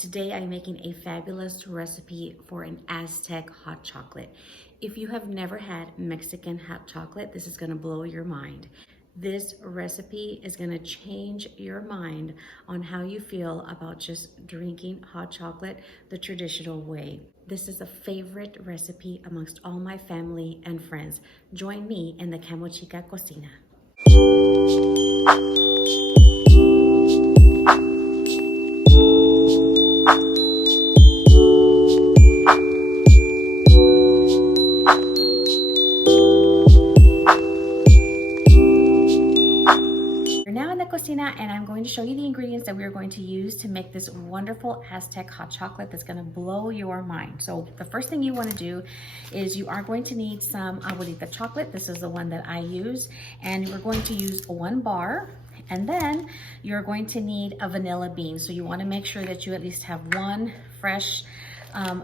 Today I'm making a fabulous recipe for an Aztec hot chocolate. If you have never had Mexican hot chocolate, this is gonna blow your mind. This recipe is gonna change your mind on how you feel about just drinking hot chocolate the traditional way. This is a favorite recipe amongst all my family and friends. Join me in the Camo Chica Cocina. Cocina, and I'm going to show you the ingredients that we are going to use to make this wonderful Aztec hot chocolate that's going to blow your mind. So the first thing you want to do is you are going to need some abuelita chocolate. This is the one that I use, and we're going to use 1 bar. And then you're going to need a vanilla bean. So you want to make sure that you at least have 1 fresh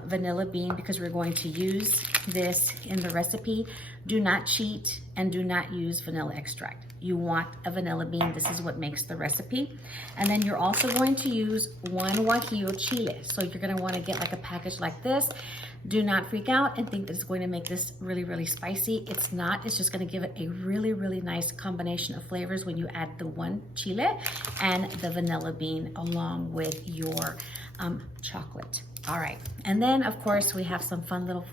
vanilla bean, because we're going to use this in the recipe. Do not cheat and do not use vanilla extract. You want a vanilla bean. This is what makes the recipe. And then you're also going to use 1 guajillo chile. So you're going to want to get like a package like this. Do not freak out and think that it's going to make this really, really spicy. It's not. It's just going to give it a really, really nice combination of flavors when you add the 1 chile and the vanilla bean along with your chocolate. All right. And then, of course, we have some fun little,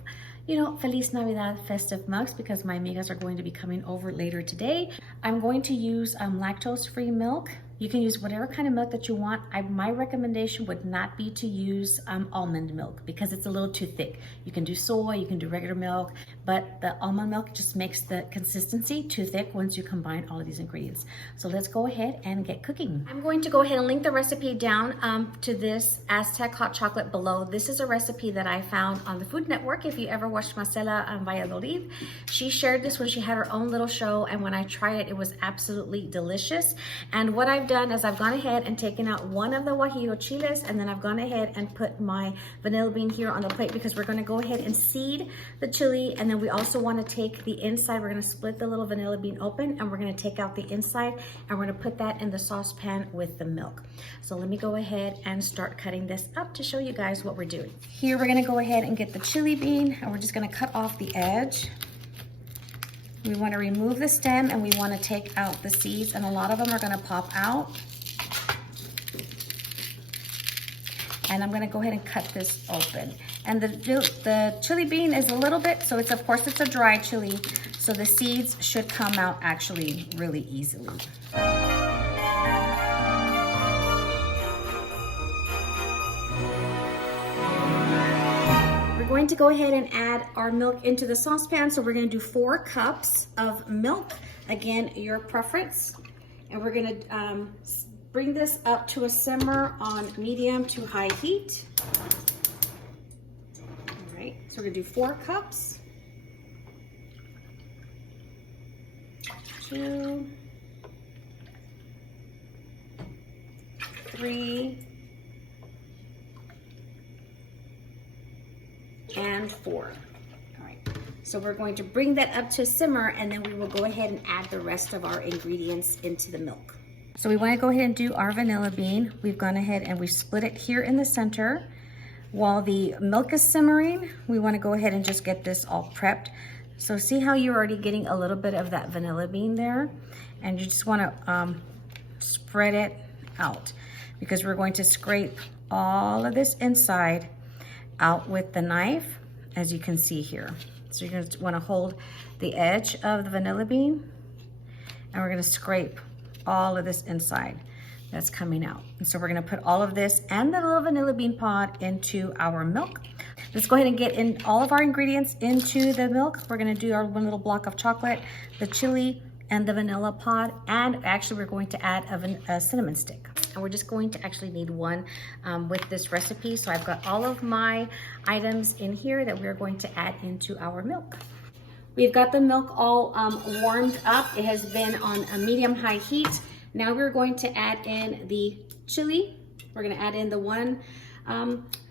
Feliz Navidad festive mugs, because my amigas are going to be coming over later today. I'm going to use lactose-free milk. You can use whatever kind of milk that you want. My recommendation would not be to use almond milk, because it's a little too thick. You can do soy, you can do regular milk, but the almond milk just makes the consistency too thick once you combine all of these ingredients. So let's go ahead and get cooking. I'm going to go ahead and link the recipe down to this Aztec hot chocolate below. This is a recipe that I found on the Food Network. If you ever watched Marcela Valladolid, she shared this when she had her own little show, and when I tried it, it was absolutely delicious. And what I've done is I've gone ahead and taken out 1 of the guajillo chiles, and then I've gone ahead and put my vanilla bean here on the plate, because we're going to go ahead and seed the chili. And then we also want to take the inside. We're going to split the little vanilla bean open, and we're going to take out the inside, and we're going to put that in the saucepan with the milk. So let me go ahead and start cutting this up to show you guys what we're doing. Here we're going to go ahead and get the chili bean, and we're just going to cut off the edge. We want to remove the stem, and we want to take out the seeds, and a lot of them are going to pop out. And I'm going to go ahead and cut this open. And the chili bean is a little bit, so it's, of course, it's a dry chili, so the seeds should come out actually really easily. We're going to go ahead and add our milk into the saucepan. So we're going to do 4 cups of milk. Again, your preference. And we're going to bring this up to a simmer on medium to high heat. All right, so we're going to do 4 cups. 2, 3, and 4. All right, so we're going to bring that up to a simmer, and then we will go ahead and add the rest of our ingredients into the milk. So we want to go ahead and do our vanilla bean. We've gone ahead and we split it here in the center. While the milk is simmering, we want to go ahead and just get this all prepped. So see how you're already getting a little bit of that vanilla bean there? And you just want to spread it out, because we're going to scrape all of this inside out with the knife, as you can see here. So you're going to want to hold the edge of the vanilla bean, and we're going to scrape all of this inside that's coming out. And so we're going to put all of this and the little vanilla bean pod into our milk. Let's go ahead and get in all of our ingredients into the milk. We're going to do our 1 little block of chocolate, the chili, and the vanilla pod, and actually we're going to add a cinnamon stick. And we're just going to actually need 1 with this recipe. So I've got all of my items in here that we're going to add into our milk. We've got the milk all warmed up. It has been on a medium-high heat. Now we're going to add in the chili. We're going to add in the 1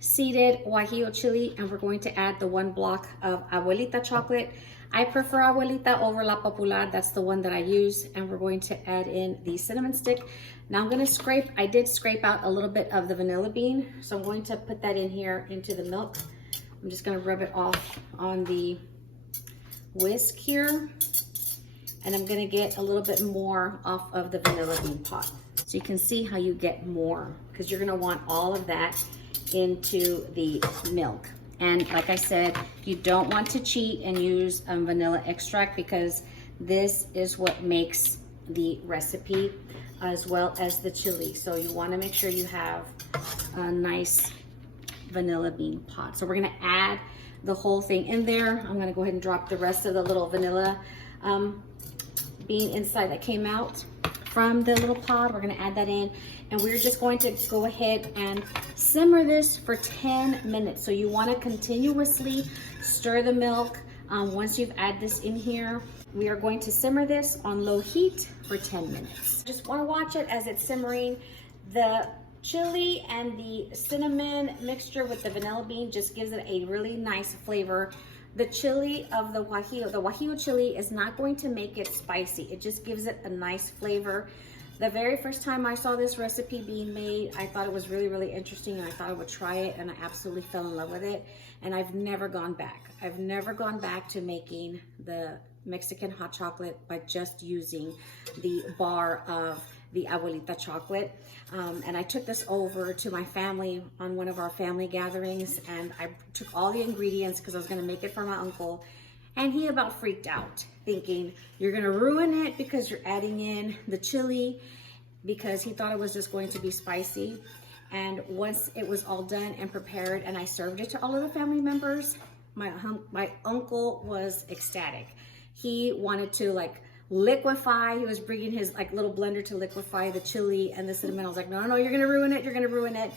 seeded guajillo chili, and we're going to add the 1 block of abuelita chocolate. I prefer Abuelita over La Popular. That's the one that I use. And we're going to add in the cinnamon stick. Now I'm going to scrape, I did scrape out a little bit of the vanilla bean. So I'm going to put that in here into the milk. I'm just going to rub it off on the whisk here. And I'm going to get a little bit more off of the vanilla bean pot. So you can see how you get more, because you're going to want all of that into the milk. And like I said, you don't want to cheat and use vanilla extract, because this is what makes the recipe, as well as the chili. So you want to make sure you have a nice vanilla bean pot. So we're going to add the whole thing in there. I'm going to go ahead and drop the rest of the little vanilla bean inside that came out from the little pod. We're going to add that in, and we're just going to go ahead and simmer this for 10 minutes. So you want to continuously stir the milk. Once you've added this in here, we are going to simmer this on low heat for 10 minutes. Just want to watch it as it's simmering. The chili and the cinnamon mixture with the vanilla bean just gives it a really nice flavor. The chili of the Guajillo chili is not going to make it spicy. It just gives it a nice flavor. The very first time I saw this recipe being made, I thought it was really, really interesting, and I thought I would try it, and I absolutely fell in love with it. And I've never gone back. I've never gone back to making the Mexican hot chocolate by just using the bar of the Abuelita chocolate. And I took this over to my family on one of our family gatherings, and I took all the ingredients because I was gonna make it for my uncle, and he about freaked out, thinking you're gonna ruin it because you're adding in the chili, because he thought it was just going to be spicy. And once it was all done and prepared and I served it to all of the family members, my uncle was ecstatic. He wanted to like liquefy. He was bringing his like little blender to liquefy the chili and the cinnamon. I was like, no, no, you're gonna ruin it. You're gonna ruin it.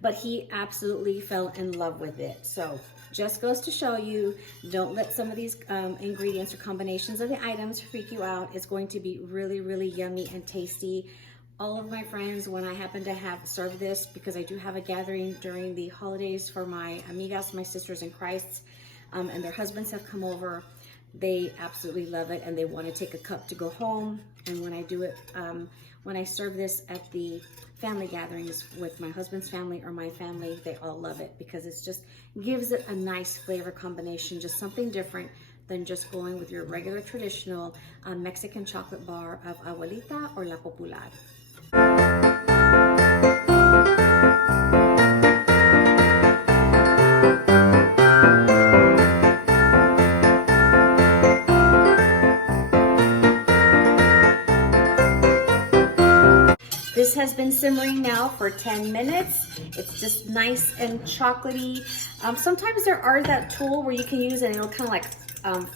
But he absolutely fell in love with it. So just goes to show you, don't let some of these ingredients or combinations of the items freak you out. It's going to be really, really yummy and tasty. All of my friends, when I happen to have served this, because I do have a gathering during the holidays for my amigas, my sisters in Christ, and their husbands have come over, they absolutely love it, and they want to take a cup to go home. And when I do it, when I serve this at the family gatherings with my husband's family or my family, they all love it, because it's just gives it a nice flavor combination, just something different than just going with your regular traditional Mexican chocolate bar of Abuelita or La Popular. This has been simmering now for 10 minutes. It's just nice and chocolatey. Sometimes there are that tool where you can use it and it'll kind of like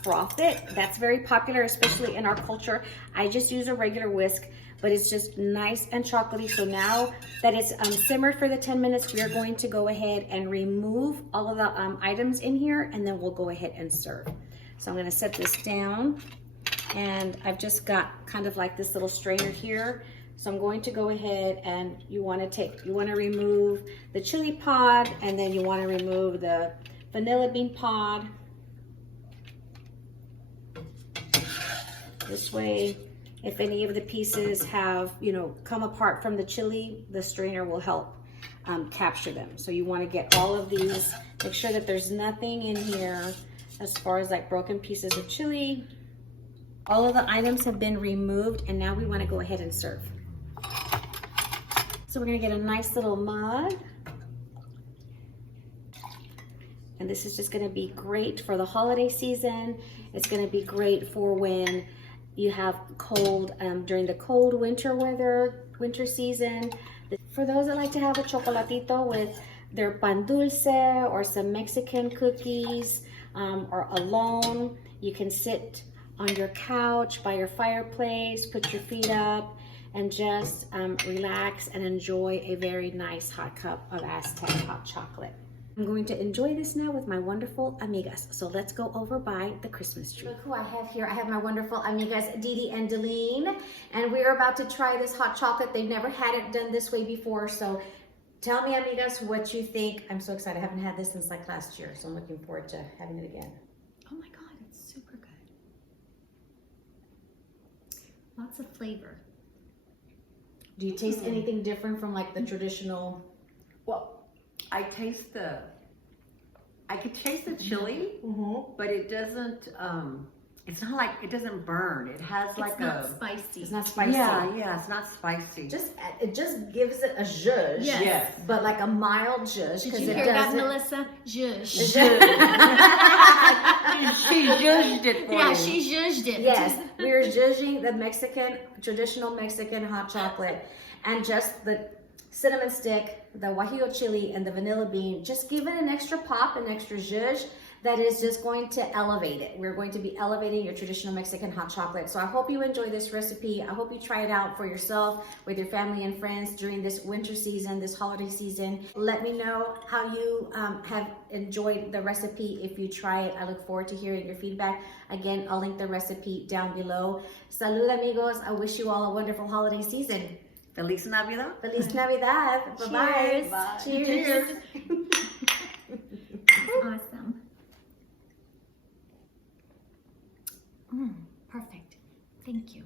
froth it. That's very popular, especially in our culture. I just use a regular whisk, but it's just nice and chocolatey. So now that it's simmered for the 10 minutes, we are going to go ahead and remove all of the items in here, and then we'll go ahead and serve. So I'm gonna set this down, and I've just got kind of like this little strainer here. So I'm going to go ahead, and you want to remove the chili pod, and then you want to remove the vanilla bean pod. This way, if any of the pieces have, come apart from the chili, the strainer will help capture them. So you want to get all of these, make sure that there's nothing in here as far as like broken pieces of chili. All of the items have been removed, and now we want to go ahead and serve. So we're gonna get a nice little mug. And this is just gonna be great for the holiday season. It's gonna be great for when you have cold, during the cold winter season. For those that like to have a chocolatito with their pan dulce or some Mexican cookies, or alone, you can sit on your couch by your fireplace, put your feet up, and just relax and enjoy a very nice hot cup of Aztec hot chocolate. I'm going to enjoy this now with my wonderful amigas. So let's go over by the Christmas tree. Look who I have here. I have my wonderful amigas, Didi and Deline, and we're about to try this hot chocolate. They've never had it done this way before, so tell me, amigas, what you think. I'm so excited. I haven't had this since like last year, so I'm looking forward to having it again. Oh my God, it's super good. Lots of flavor. Do you taste anything different from like the traditional? Well, I could taste the chili, but it doesn't, it's not like, it doesn't burn. It has like It's not spicy. It's not spicy. yeah, it's not spicy. It just gives it a zhuzh. Yes. But like a mild zhuzh. Did 'cause you it hear that, doesn't- Melissa? Zhuzh. She judged it for Yeah, you. she zhuzhed it. Yes, we are zhuzhing the traditional Mexican hot chocolate, and just the cinnamon stick, the guajillo chili, and the vanilla bean. Just give it an extra pop, an extra zhuzh. That is just going to elevate it. We're going to be elevating your traditional Mexican hot chocolate. So I hope you enjoy this recipe. I hope you try it out for yourself, with your family and friends during this winter season, this holiday season. Let me know how you have enjoyed the recipe if you try it. I look forward to hearing your feedback. Again, I'll link the recipe down below. Salud, amigos. I wish you all a wonderful holiday season. Feliz Navidad. Feliz Navidad. Bye-bye. Cheers. Bye. Cheers. Awesome. Perfect. Thank you.